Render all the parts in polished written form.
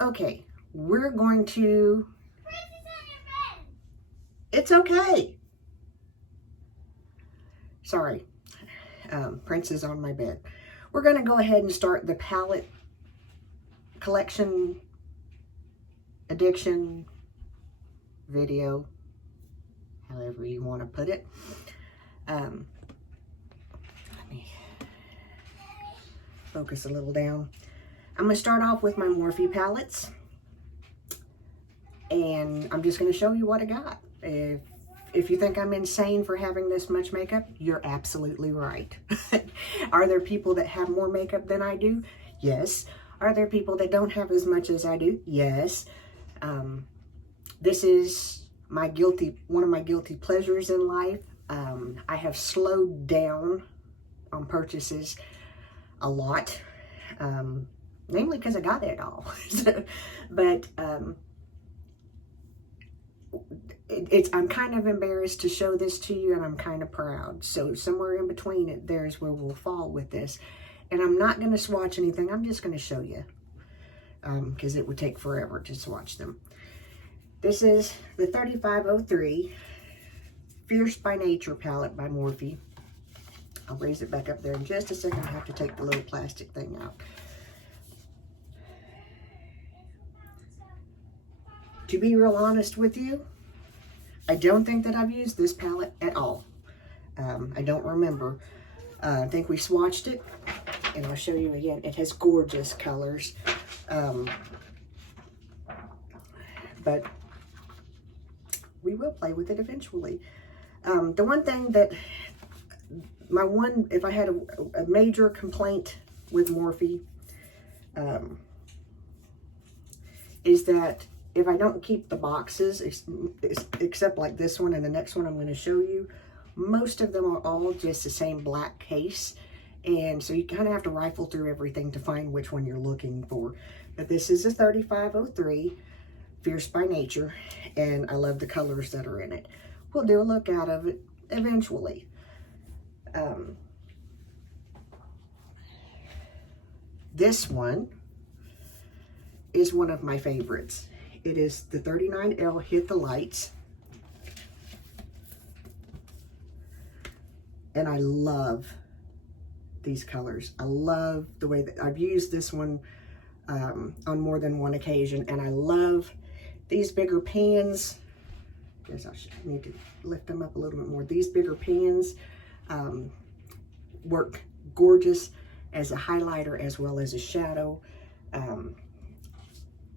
Okay, we're going to... It's okay. Sorry. Prince is on my bed. We're going to go ahead and start the palette collection addiction video, however you want to put it. Let me focus a little down. I'm going to start off with my Morphe palettes, and I'm just going to show you what I got. If you think I'm insane for having this much makeup, you're absolutely right. Are there people that have more makeup than I do? Yes. Are there people that don't have as much as I do? Yes. This is one of my guilty pleasures in life. I have slowed down on purchases a lot, namely because I got it all. But I'm kind of embarrassed to show this to you, and I'm kind of proud. So somewhere in between it, there's where we'll fall with this. And I'm not going to swatch anything. I'm just going to show you, because it would take forever to swatch them. This is the 3503 Fierce by Nature palette by Morphe. I'll raise it back up there in just a second. I have to take the little plastic thing out. To be real honest with you, I don't think that I've used this palette at all. I don't remember. I think we swatched it, and I'll show you again. It has gorgeous colors. But we will play with it eventually. The one thing that, if I had a major complaint with Morphe, is that if I don't keep the boxes, except like this one and the next one I'm going to show you, most of them are all just the same black case. And so you kind of have to rifle through everything to find which one you're looking for. But this is a 3503 Fierce by Nature, and I love the colors that are in it. We'll do a look out of it eventually. This one is one of my favorites. It is the 39L Hit the Lights. And I love these colors. I love the way that I've used this one on more than one occasion. And I love these bigger pans. I guess I need to lift them up a little bit more. These bigger pans work gorgeous as a highlighter as well as a shadow.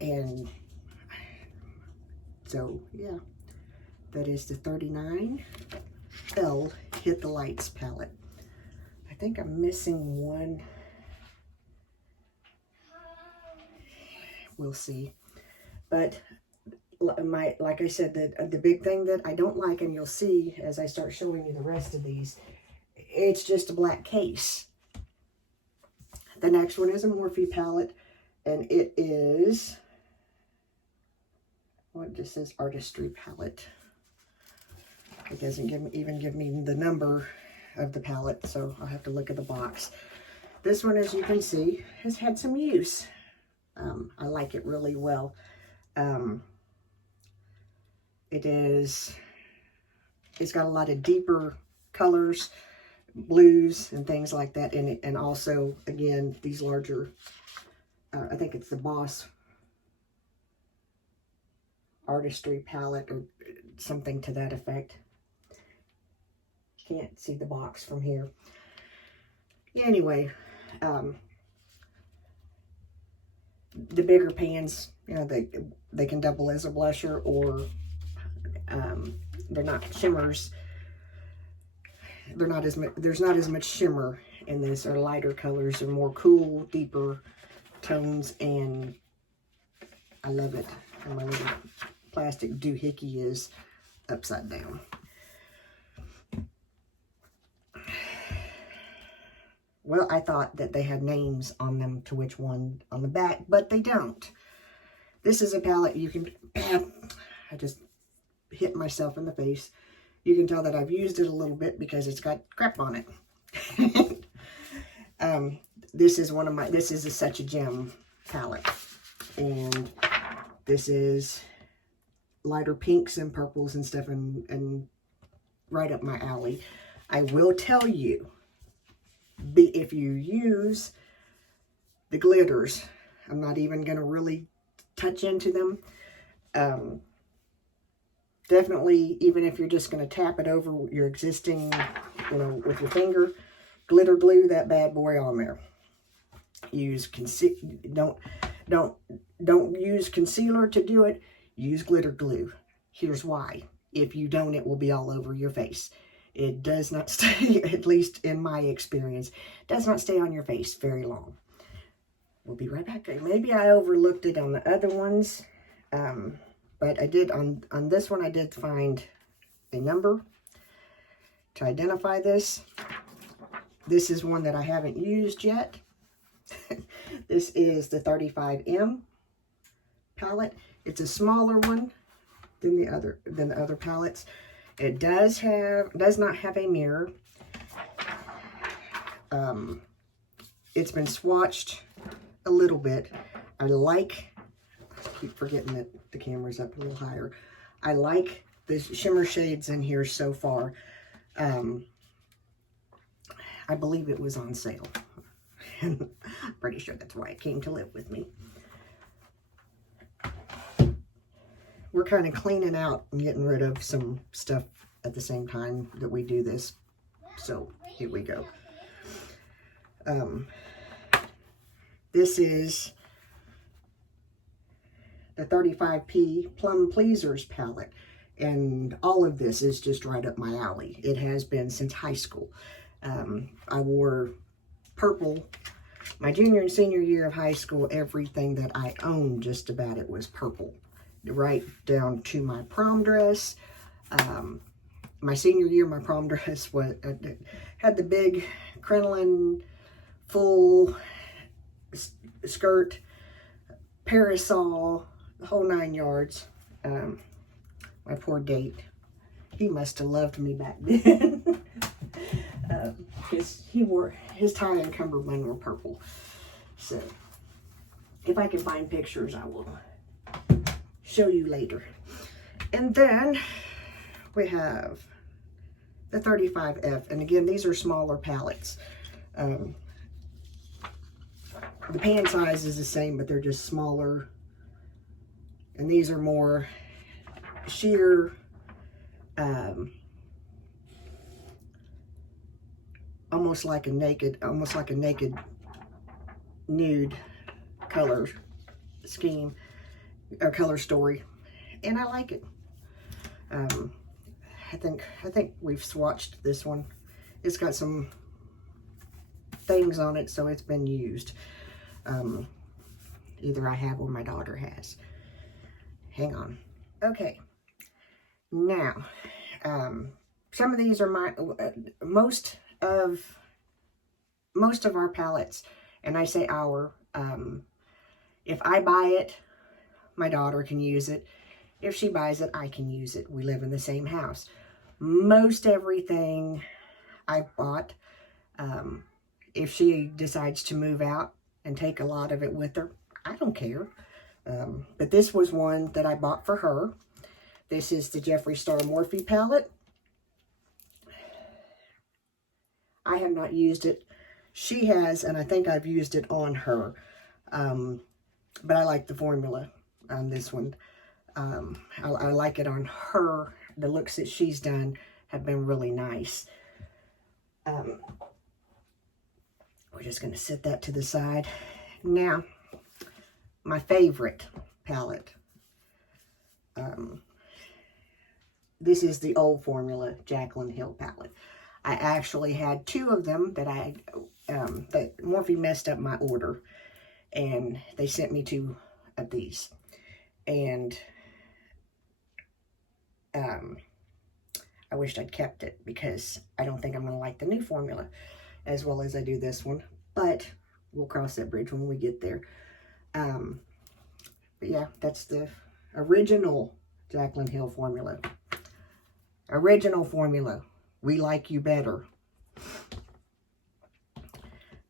And so, yeah, that is the 39L Hit the Lights palette. I think I'm missing one. We'll see. But like I said, the big thing that I don't like, and you'll see as I start showing you the rest of these, it's just a black case. The next one is a Morphe palette, and it is, well, it just says Artistry Palette. It doesn't even give me the number of the palette, so I'll have to look at the box. This one, as you can see, has had some use. I like it really well. It's got a lot of deeper colors, blues and things like that in it, and also, again, these larger, I think it's the Boss Artistry Palette or something to that effect. Can't see the box from here. Anyway, the bigger pans, you know, they can double as a blusher, or they're not shimmers. There's not as much shimmer in this, or lighter colors, or more cool, deeper tones, and I love it. And my little plastic doohickey is upside down. Well, I thought that they had names on them to which one on the back, but they don't. This is a palette you can, I just hit myself in the face. You can tell that I've used it a little bit because it's got crap on it. This is such a gem palette. And this is lighter pinks and purples and stuff, and right up my alley. I will tell you, if you use the glitters, I'm not even going to really touch into them. Definitely, even if you're just going to tap it over your existing, you know, with your finger, glitter glue that bad boy on there. Use don't use concealer to do it. Use glitter glue. Here's why. If you don't, it will be all over your face. It does not stay, at least in my experience, does not stay on your face very long. We'll be right back. Maybe I overlooked it on the other ones, but I did on this one. I did find a number to identify this. This is one that I haven't used yet. This is the 35M palette. It's a smaller one than the other palettes. It does not have a mirror. It's been swatched a little bit. I keep forgetting that the camera's up a little higher. I like the shimmer shades in here so far. I believe it was on sale. I'm pretty sure that's why it came to live with me. We're kind of cleaning out and getting rid of some stuff at the same time that we do this. So here we go. This is the 35P Plum Pleasers palette. And all of this is just right up my alley. It has been since high school. I wore purple my junior and senior year of high school. Everything that I owned, just about it, was purple. Right down to my prom dress. My senior year, my prom dress had the big crinoline full skirt, parasol, the whole 9 yards. My poor date, he must have loved me back then. His tie and cummerbund were purple. So if I can find pictures, I will show you later. And then we have the 35F, and again, these are smaller palettes. The pan size is the same, but they're just smaller, and these are more sheer, almost like a naked nude color scheme or color story, and I like it. I think we've swatched this one. It's got some things on it, so it's been used. Either I have or my daughter has. Hang on. Okay. Now, some of these are my most of our palettes, and I say our. If I buy it, my daughter can use it. If she buys it, I can use it. We live in the same house. Most everything I bought, if she decides to move out and take a lot of it with her, I don't care. But this was one that I bought for her. This is the Jeffree Star Morphe Palette. I have not used it. She has, and I think I've used it on her. But I like the formula on this one. I like it on her. The looks that she's done have been really nice. We're just going to set that to the side. Now, my favorite palette. This is the old formula Jaclyn Hill palette. I actually had two of them that that Morphe messed up my order, and they sent me two of these. And I wished I'd kept it because I don't think I'm going to like the new formula as well as I do this one. But we'll cross that bridge when we get there. But yeah, that's the original Jaclyn Hill formula. Original formula. We like you better.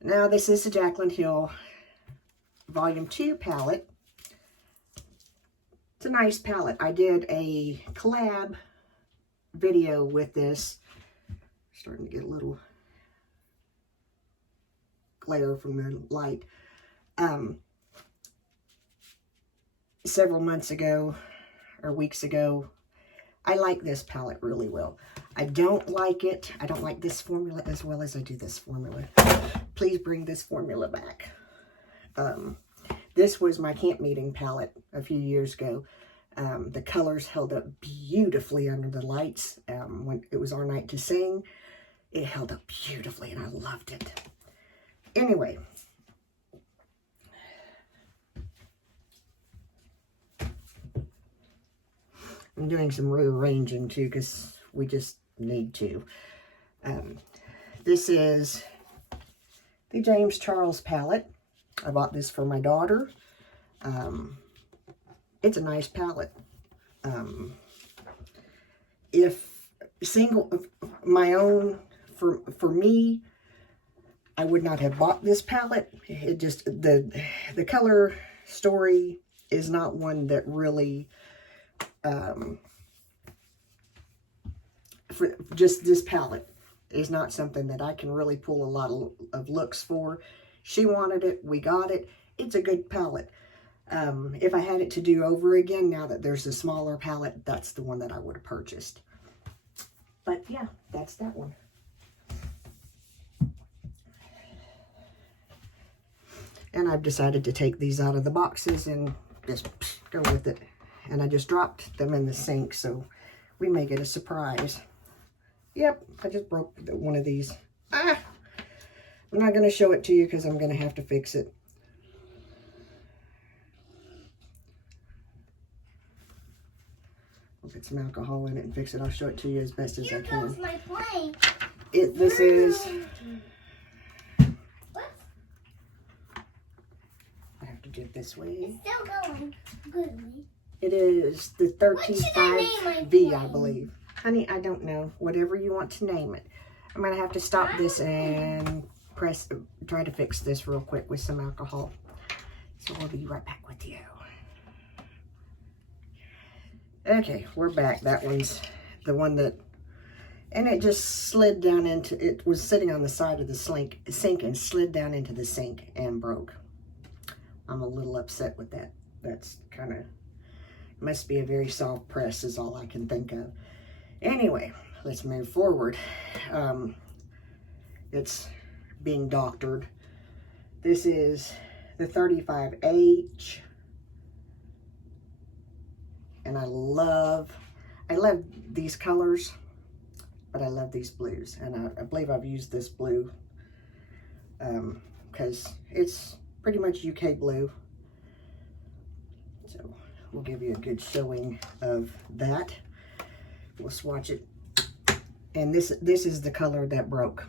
Now, this is the Jaclyn Hill Volume 2 palette. It's a nice palette. I did a collab video with this. Starting to get a little glare from the light. Several months ago or weeks ago. I like this palette really well. I don't like it. I don't like this formula as well as I do this formula. Please bring this formula back. This was my camp meeting palette a few years ago. The colors held up beautifully under the lights. When it was our night to sing, it held up beautifully and I loved it. Anyway. I'm doing some rearranging too because we just need to. This is the James Charles palette. I bought this for my daughter. It's a nice palette. If my own, for me, I would not have bought this palette. It just, the color story is not one that really, for just this palette is not something that I can really pull a lot of looks for. She wanted it, we got it. It's a good palette. If I had it to do over again, now that there's a smaller palette, that's the one that I would have purchased. But yeah, that's that one. And I've decided to take these out of the boxes and just go with it. And I just dropped them in the sink, so we may get a surprise. Yep, I just broke one of these. I'm not going to show it to you because I'm going to have to fix it. I'll get some alcohol in it and fix it. I'll show it to you as best as I can. Here goes my plane. This is... What? I have to do it this way. It's still going. Good. It is the 13.5V, I believe. Honey, I don't know. Whatever you want to name it. I'm going to have to stop this and try to fix this real quick with some alcohol. So we'll be right back with you. Okay, we're back. That one's the one that, and it just slid down into, it was sitting on the side of the sink and slid down into the sink and broke. I'm a little upset with that. That's kind of, must be a very soft press is all I can think of. Anyway, let's move forward. It's being doctored. This is the 35H. And I love these colors, but I love these blues. And I believe I've used this blue because it's pretty much UK blue. So we'll give you a good showing of that. We'll swatch it. And this is the color that broke.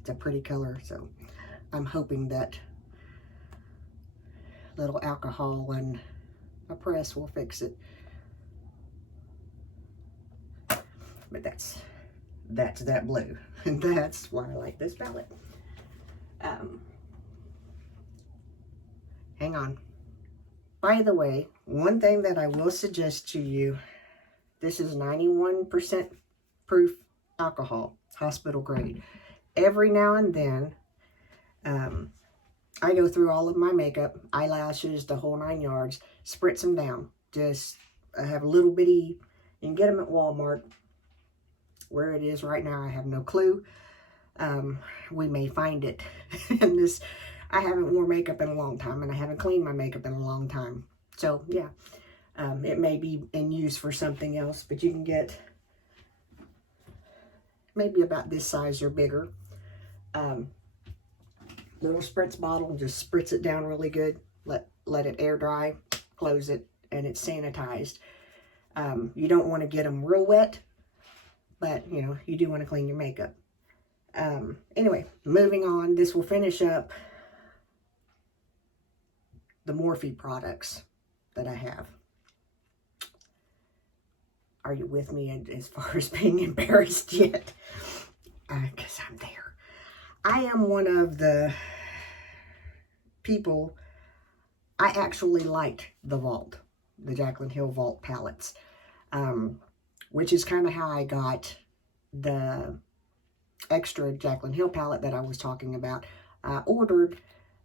It's a pretty color, so I'm hoping that little alcohol and a press will fix it. But that's that blue, and that's why I like this palette. Hang on. By the way, one thing that I will suggest to you, this is 91% proof alcohol, hospital grade. Every now and then, I go through all of my makeup, eyelashes, the whole 9 yards, spritz them down. Just, I have a little bitty, you can get them at Walmart. Where it is right now, I have no clue. We may find it. And this, I haven't worn makeup in a long time, and I haven't cleaned my makeup in a long time. So, yeah, it may be in use for something else, but you can get maybe about this size or bigger. Little spritz bottle, just spritz it down really good. Let it air dry, close it, and it's sanitized. You don't want to get them real wet, but you know, you do want to clean your makeup. Anyway, moving on. This will finish up the Morphe products that I have. Are you with me as far as being embarrassed yet? Because I'm there. I am one of the people, I actually liked the Vault, the Jaclyn Hill Vault palettes, which is kind of how I got the extra Jaclyn Hill palette that I was talking about. I ordered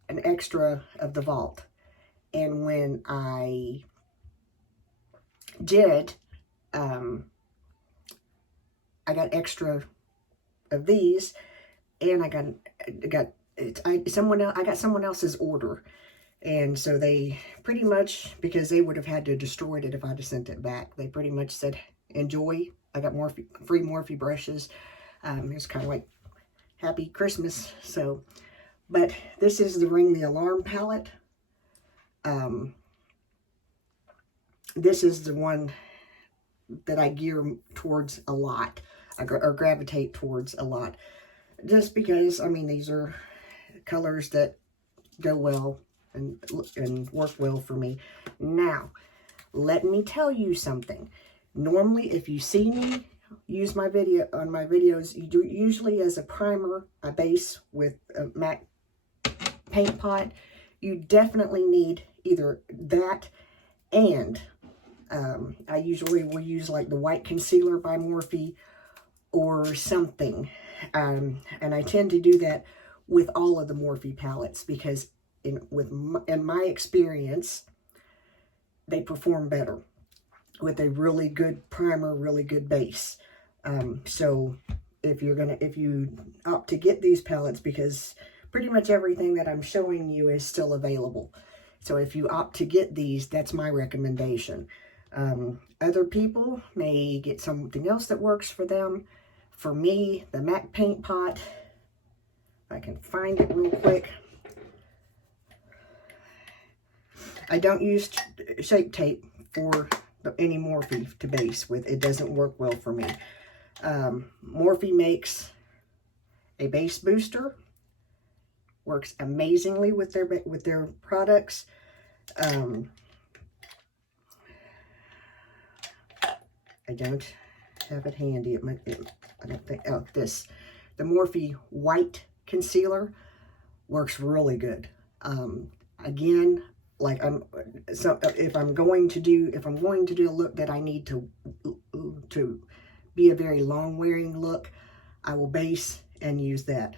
an extra of the Vault, and when I did, I got extra of these, and I got someone else's order. And so they pretty much, because they would have had to destroy it if I'd have sent it back, they pretty much said, enjoy. I got free Morphe brushes. It's kind of like Happy Christmas. So, but this is the Ring the Alarm palette. This is the one that I gear towards a lot, or gravitate towards a lot. Just because, I mean, these are colors that go well and work well for me. Now, let me tell you something. Normally, if you see me use my videos, you do usually as a primer, a base with a MAC paint pot. You definitely need either that, and I usually will use like the white concealer by Morphe or something. And I tend to do that with all of the Morphe palettes because in my experience, they perform better with a really good primer, really good base. So if you opt to get these palettes, because pretty much everything that I'm showing you is still available. So if you opt to get these, that's my recommendation. Other people may get something else that works for them. For me, the MAC paint pot, if I can find it real quick. I don't use Shape Tape for any Morphe to base with. It doesn't work well for me. Morphe makes a base booster. Works amazingly with their products. I don't have it handy. I don't think. Oh, this. The Morphe White Concealer works really good. Again, like if I'm going to do a look that I need to be a very long wearing look, I will base and use that,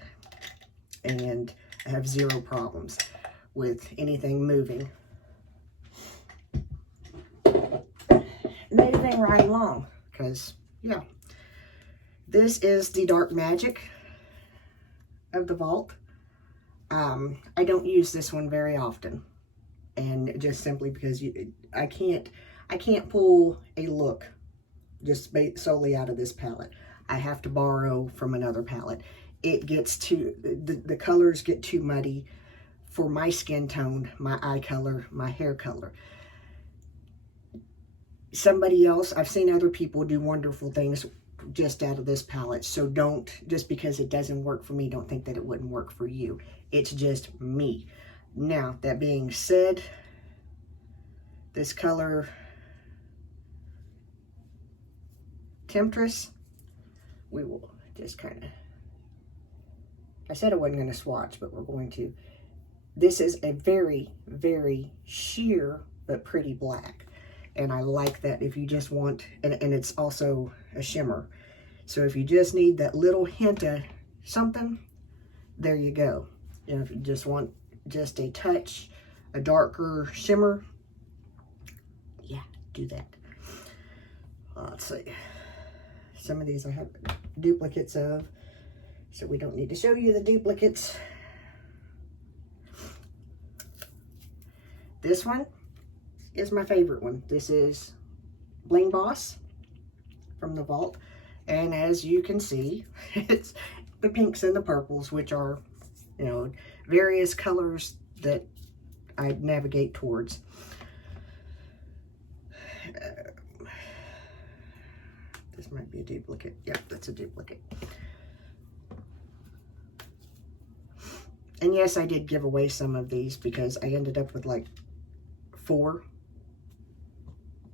and I have zero problems with anything moving. Moving right along, because yeah, this is the Dark Magic of the Vault. I don't use this one very often. And just simply because I can't pull a look just solely out of this palette. I have to borrow from another palette. It gets the colors get too muddy for my skin tone, my eye color, my hair color. Somebody else, I've seen other people do wonderful things just out of this palette. So don't, just because it doesn't work for me, don't think that it wouldn't work for you. It's just me. Now, that being said, this color, Temptress, we will just kind of, I said I wasn't going to swatch, but we're going to. This is a very, very sheer but pretty black. And I like that if you just want, and it's also a shimmer. So if you just need that little hint of something, there you go. And if you just want just a touch, a darker shimmer, yeah, do that. Let's see. Some of these I have duplicates of, so we don't need to show you the duplicates. This one is my favorite one. This is Bling Boss from the Vault. And as you can see, it's the pinks and the purples, which are, you know, various colors that I navigate towards. This might be a duplicate. Yep, that's a duplicate. And yes, I did give away some of these because I ended up with like 4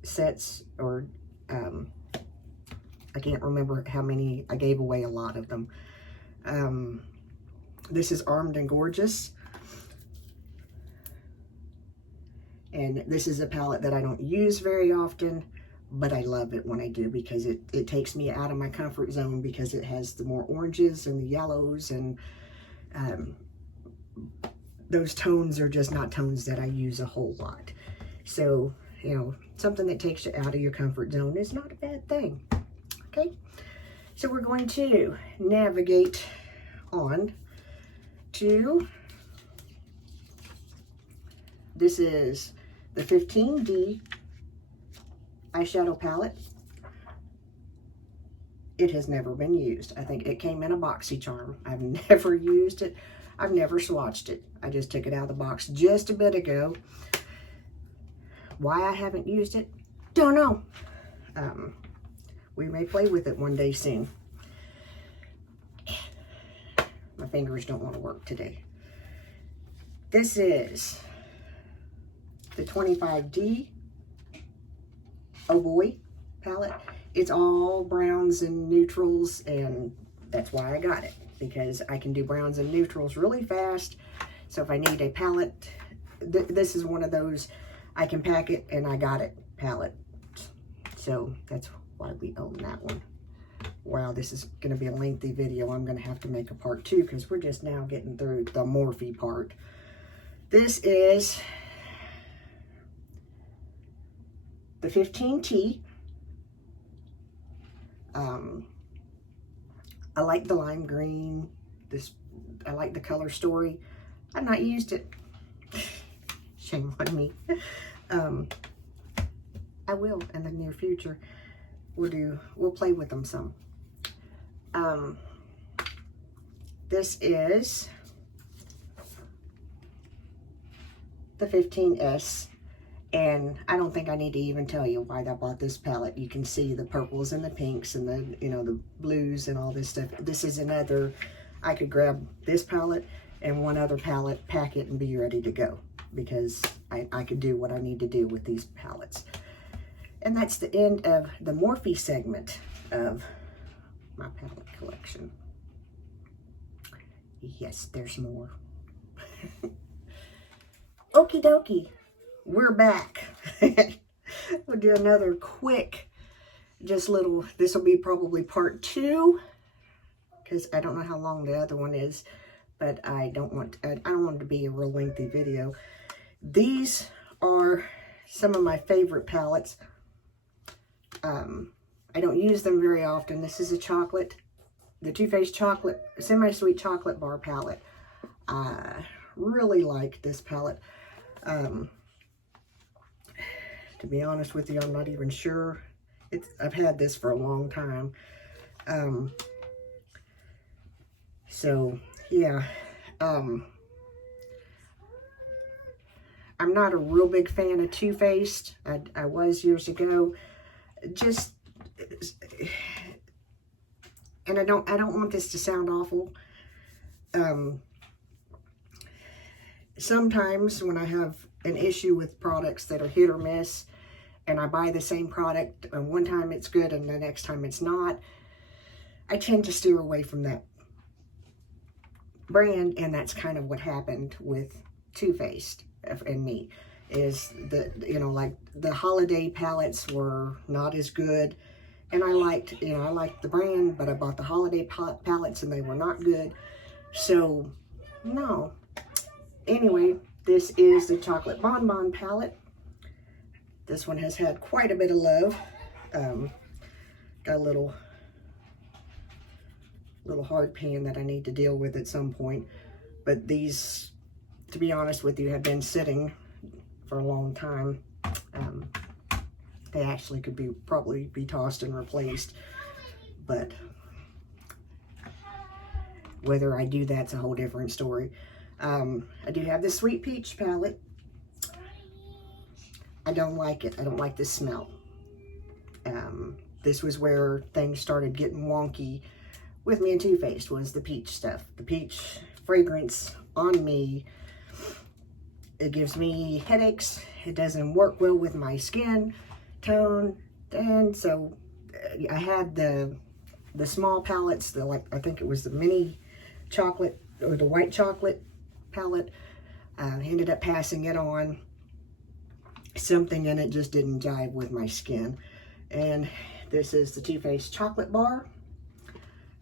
sets, or I can't remember how many. I gave away a lot of them. This is Armed and Gorgeous. And this is a palette that I don't use very often, but I love it when I do, because it takes me out of my comfort zone, because it has the more oranges and the yellows, and those tones are just not tones that I use a whole lot. So, you know, something that takes you out of your comfort zone is not a bad thing. Okay, so we're going to navigate on to, this is the 15D eyeshadow palette. It has never been used. I think it came in a BoxyCharm. I've never used it. I've never swatched it. I just took it out of the box just a bit ago. Why I haven't used it, don't know. We may play with it one day soon. My fingers don't want to work today. This is the 25D Oh Boy palette. It's all browns and neutrals, and that's why I got it, because I can do browns and neutrals really fast. So if I need a palette, this is one of those I can pack it and I got it palette. So that's why we own that one. Wow, this is going to be a lengthy video. I'm going to have to make a part 2, because we're just now getting through the Morphe part. This is the 15T. I like the lime green. I like the color story. I've not used it. Shame on me. I will in the near future. We'll play with them some. This is the 15S, and I don't think I need to even tell you why I bought this palette. You can see the purples and the pinks and the, you know, the blues and all this stuff. This is another, I could grab this palette and one other palette, pack it, and be ready to go, because I could do what I need to do with these palettes. And that's the end of the Morphe segment of my palette collection. Yes, there's more. Okie dokie, we're back. We'll do another quick, just little, this will be probably part 2, because I don't know how long the other one is, but I don't want it to be a real lengthy video. These are some of my favorite palettes. I don't use them very often. This is a chocolate, the Too Faced chocolate, semi-sweet chocolate bar palette. I really like this palette. To be honest with you, I'm not even sure. I've had this for a long time. So yeah, I'm not a real big fan of Too Faced. I was years ago. Just, and I don't want this to sound awful. Sometimes when I have an issue with products that are hit or miss, and I buy the same product, and one time it's good and the next time it's not, I tend to steer away from that brand, and that's kind of what happened with Too Faced and me. Is that, you know, like the holiday palettes were not as good, and I liked the brand, but I bought the holiday palettes and they were not good. So no. Anyway, this is the Chocolate Bonbon palette. This one has had quite a bit of love. Got a little hard pan that I need to deal with at some point, but these, to be honest with you, have been sitting for a long time. They actually could probably be tossed and replaced, but whether I do that's a whole different story. I do have the Sweet Peach palette. I don't like it. I don't like the smell. This was where things started getting wonky with me and Too Faced, was the peach stuff. The peach fragrance on me, it gives me headaches. It doesn't work well with my skin tone. And so I had the small palettes, I think it was the mini chocolate or the white chocolate palette. I ended up passing it on. something in it just didn't jive with my skin. And this is the Too Faced Chocolate Bar,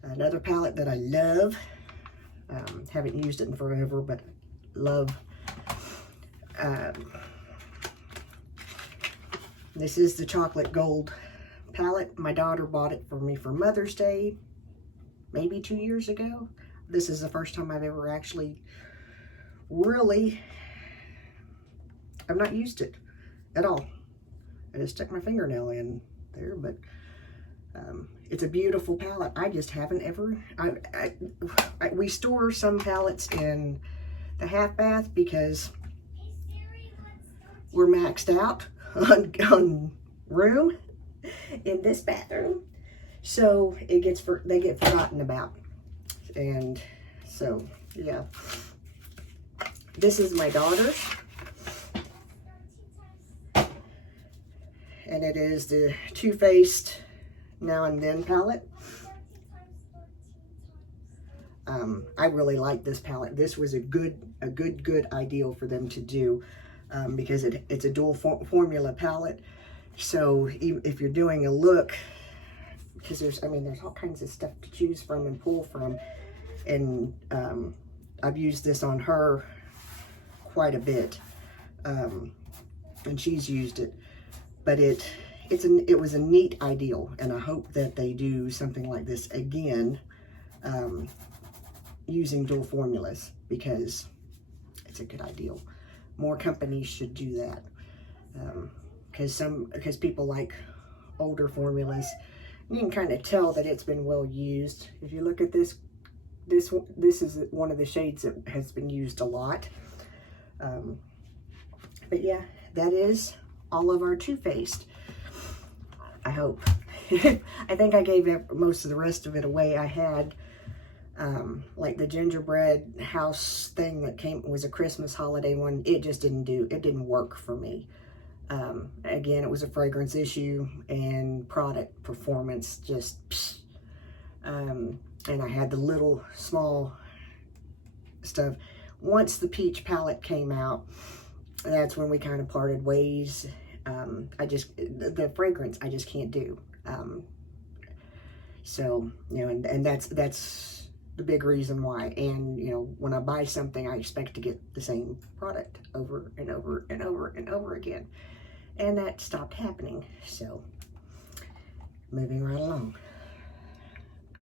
another palette that I love. Haven't used it in forever, but love. This is the Chocolate Gold palette. My daughter bought it for me for Mother's Day, maybe 2 years ago. This is the first time I've ever actually really, I've not used it at all. I just stuck my fingernail in there, but it's a beautiful palette. I just haven't ever, we store some palettes in the half bath because we're maxed out on room in this bathroom, so they get forgotten about. And so yeah, this is my daughter's, and it is the Too Faced Now and Then palette. I really like this palette. This was a good idea for them to do, because it's a dual formula palette. So if you're doing a look, because there's all kinds of stuff to choose from and pull from, and I've used this on her quite a bit, and she's used it, but it was a neat ideal, and I hope that they do something like this again, using dual formulas, because it's a good ideal. More companies should do that, because people like older formulas. You can kind of tell that it's been well used. If you look at this is one of the shades that has been used a lot. But yeah, that is all of our Too Faced. I hope. I think I gave most of the rest of it away. I had like the gingerbread house thing that was a Christmas holiday one. It just didn't work for me. Again, it was a fragrance issue, and product performance just and I had the little small stuff. Once the peach palette came out, that's when we kind of parted ways. The fragrance I just can't do. So, you know, and that's the big reason why. And, you know, when I buy something, I expect to get the same product over and over and over and over again. And that stopped happening. So, moving right along.